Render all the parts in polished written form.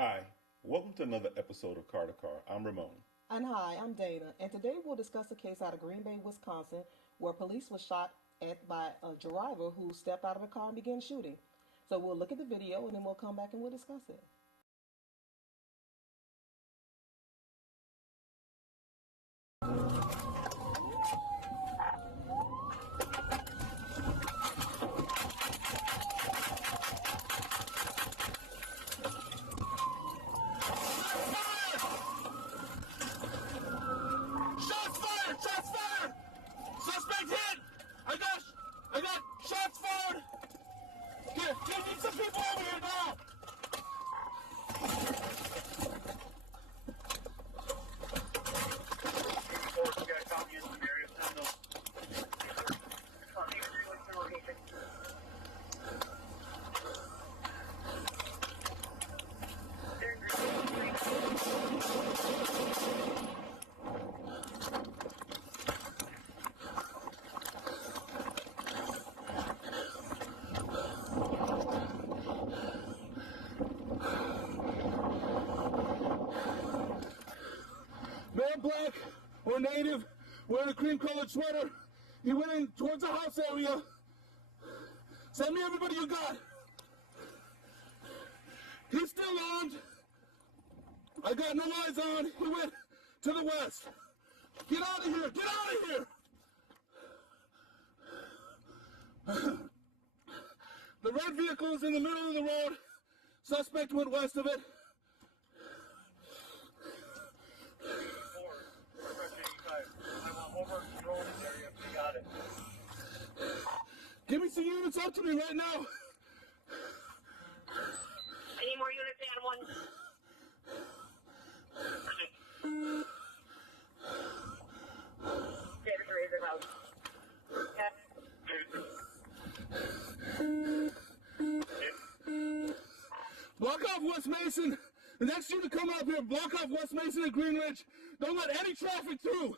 Hi, welcome to another episode of Car to Car. I'm Ramon. And hi, I'm Dana. And today we'll discuss a case out of Green Bay, Wisconsin, where police was shot at by a driver who stepped out of a car and began shooting. So we'll look at the video and then we'll come back and we'll discuss it. Man black or native, wearing a cream-colored sweater. He went in towards the house area. Send me everybody you got. He's still armed. I got no eyes on. He went to the west. Get out of here! Get out of here! The red vehicle is in the middle of the road. Suspect went west of it. Give me some units up to me right now. Any more units add one? David Razor House. Block off West Mason. The next unit come up here. Block off West Mason and Green Ridge. Don't let any traffic through.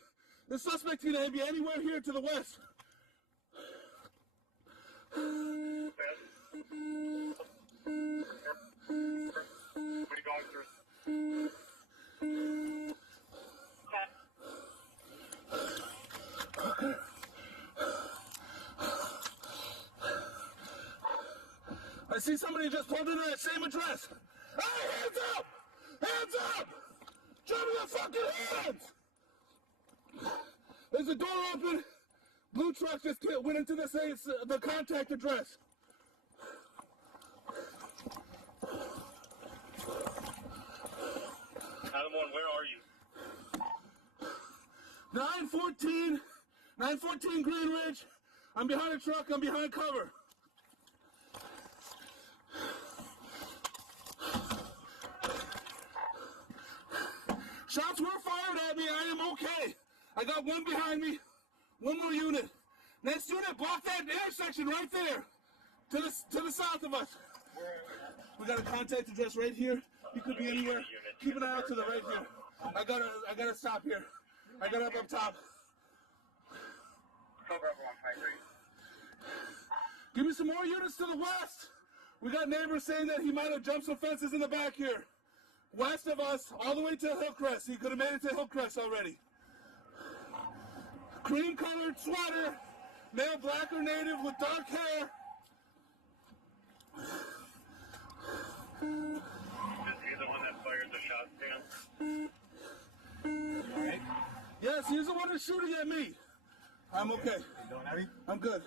The suspect's going to be anywhere here to the west. What are you going through? I see somebody just pulled into that same address. Hey, hands up! Hands up! Show me the fucking hands! There's a door open. Blue truck just went into the contact address. Adam 1, where are you? 914 Green Ridge. I'm behind a truck. I'm behind cover. Shots were fired at me. I am okay. I got one behind me. One more unit. Next unit, block that intersection right there. To the south of us. We got a contact address right here. He could be anywhere. Keep an eye out to the right here. I gotta stop here. I got up top. Give me some more units to the west. We got neighbors saying that he might have jumped some fences in the back here. West of us, all the way to Hillcrest. He could have made it to Hillcrest already. Cream-colored sweater, male black or native with dark hair. Is he the one that fired the shot, Dan? Alright. Yes, he's the one that's shooting at me. I'm okay. I'm good.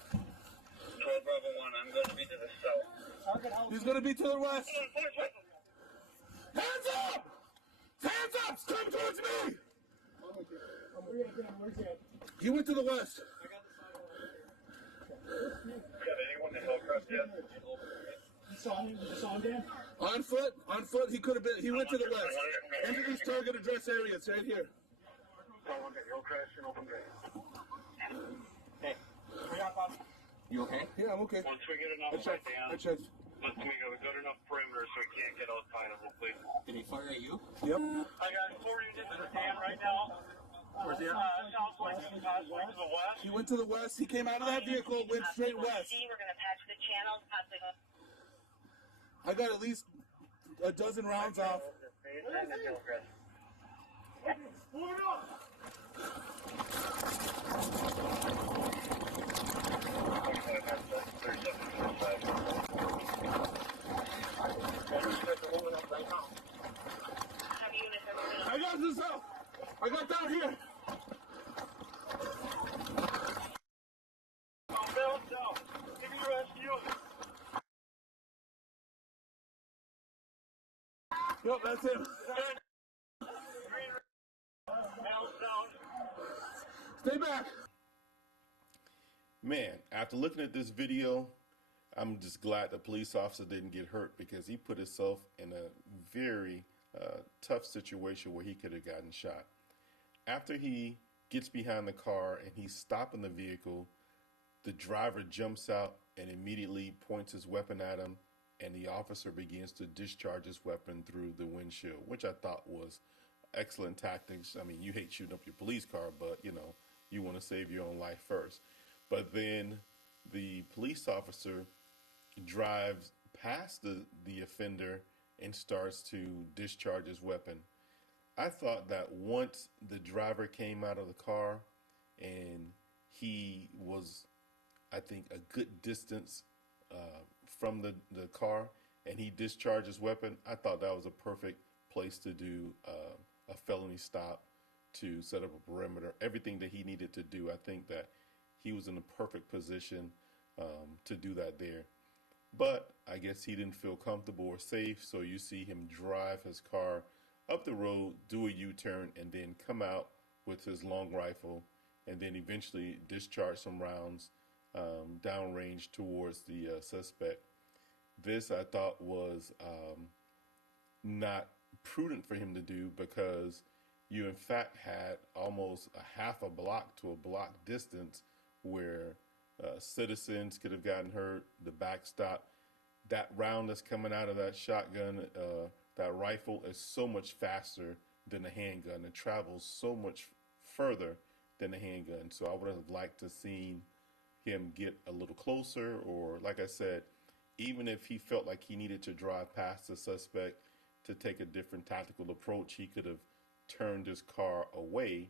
12 Bravo 1, I'm going to be to the south. He's going to be to the west. Hands up! Hands up! Come towards me! He went to the west. Got anyone to Hillcrest yet? You saw him, Dan? On foot, he could have been, he went to the west. Into these target address areas, right here. Someone to Hillcrest and open bay. Hey, you okay? Yeah, I'm okay. Once we get enough I checked. once we get a good enough perimeter so we can't get outside of it, please. Did he fire at you? Yep. I got 4 units in the tan right now. Where's he at? Southwest, to the west. He went to the west. He came out of that vehicle, went straight west. We're going to patch the channels. I got at least a dozen rounds off. Move it up! I got this out. I got down here. Give me rescue. Yep, that's him. Stay back. Man, after looking at this video, I'm just glad the police officer didn't get hurt because he put himself in a very tough situation where he could have gotten shot. After he gets behind the car and he's stopping the vehicle, the driver jumps out and immediately points his weapon at him, and the officer begins to discharge his weapon through the windshield, which I thought was excellent tactics. I mean, you hate shooting up your police car, but you know, you want to save your own life first. But then the police officer drives past the offender and starts to discharge his weapon. I thought that once the driver came out of the car and he was, I think, a good distance from the car and he discharged his weapon, I thought that was a perfect place to do a felony stop, to set up a perimeter, everything that he needed to do. I think that he was in the perfect position to do that there. But I guess he didn't feel comfortable or safe, so you see him drive his car up the road, do a U-turn, and then come out with his long rifle, and then eventually discharge some rounds downrange towards the suspect. This I thought was not prudent for him to do, because you in fact had almost a half a block to a block distance where citizens could have gotten hurt, the backstop. That round that's coming out of that shotgun, that rifle, is so much faster than the handgun. It travels so much further than the handgun. So I would have liked to seen him get a little closer, or like I said, even if he felt like he needed to drive past the suspect to take a different tactical approach, he could have turned his car away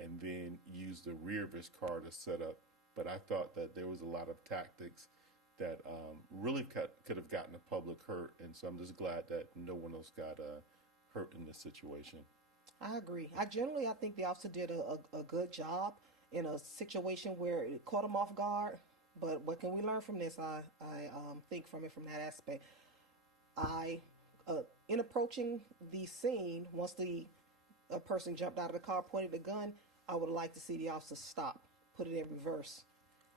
and then used the rear of his car to set up. But I thought that there was a lot of tactics that really could have gotten the public hurt, and so I'm just glad that no one else got hurt in this situation. I agree. I think the officer did a good job in a situation where it caught him off guard. But what can we learn from this? I think from that aspect. In approaching the scene, once the person jumped out of the car, pointed the gun, I would like to see the officer stop, put it in reverse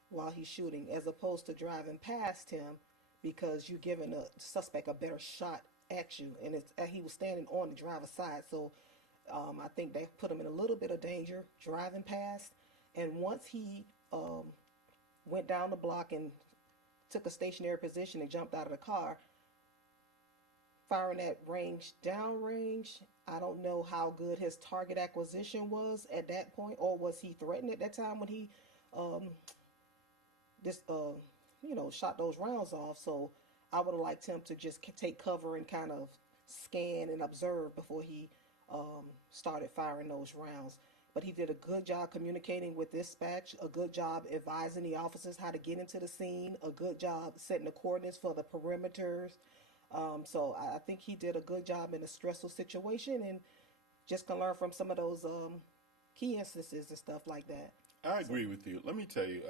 while he's shooting, as opposed to driving past him, because you're giving the suspect a better shot at you, and he was standing on the driver's side, so I think that put him in a little bit of danger driving past. And once he went down the block and took a stationary position and jumped out of the car, firing at range, downrange, I don't know how good his target acquisition was at that point, or was he threatened at that time when he shot those rounds off. So I would have liked him to just take cover and kind of scan and observe before he started firing those rounds. But he did a good job communicating with dispatch, a good job advising the officers how to get into the scene, a good job setting the coordinates for the perimeters. So I think he did a good job in a stressful situation, and just can learn from some of those key instances and stuff like that. I agree with you. Let me tell you,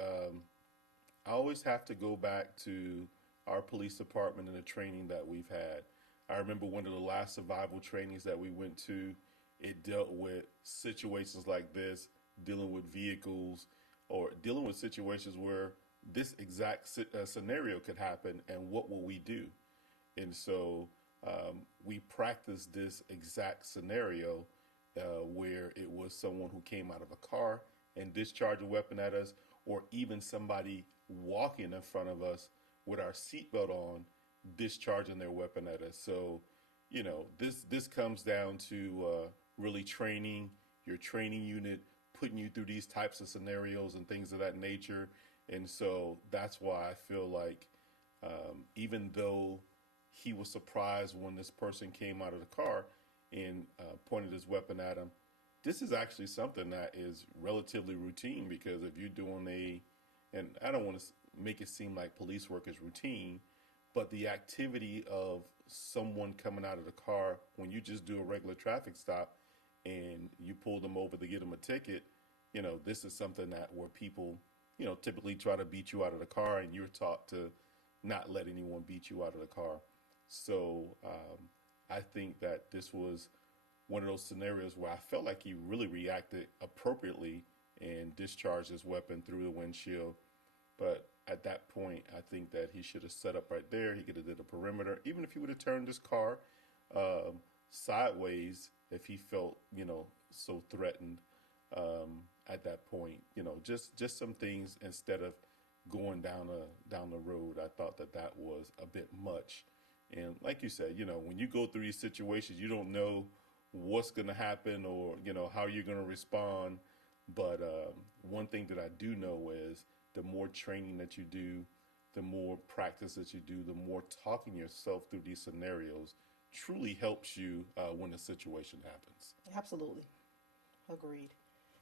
I always have to go back to our police department and the training that we've had. I remember one of the last survival trainings that we went to, it dealt with situations like this, dealing with vehicles, or dealing with situations where this exact scenario could happen, and what will we do? And so we practiced this exact scenario where it was someone who came out of a car and discharged a weapon at us, or even somebody walking in front of us with our seatbelt on, discharging their weapon at us. So, you know, this comes down to really training your training unit, putting you through these types of scenarios and things of that nature. And so that's why I feel like even though he was surprised when this person came out of the car and pointed his weapon at him. This is actually something that is relatively routine, because if you're doing and I don't want to make it seem like police work is routine, but the activity of someone coming out of the car when you just do a regular traffic stop and you pull them over to get them a ticket, this is something that where people, typically try to beat you out of the car, and you're taught to not let anyone beat you out of the car. So I think that this was one of those scenarios where I felt like he really reacted appropriately and discharged his weapon through the windshield. But at that point, I think that he should have set up right there. He could have did a perimeter. Even if he would have turned his car sideways, if he felt, so threatened at that point, just some things instead of going down the road. I thought that was a bit much. And like you said, when you go through these situations, you don't know what's going to happen or, how you're going to respond. But one thing that I do know is the more training that you do, the more practice that you do, the more talking yourself through these scenarios truly helps you when the situation happens. Absolutely. Agreed.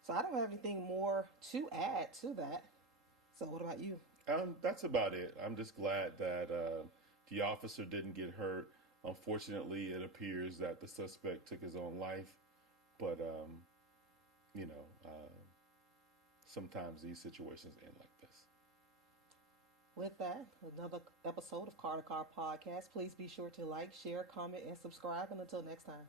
So I don't have anything more to add to that. So what about you? That's about it. I'm just glad that the officer didn't get hurt. Unfortunately, it appears that the suspect took his own life. But, sometimes these situations end like this. With that, another episode of Car to Car Podcast. Please be sure to like, share, comment, and subscribe. And until next time.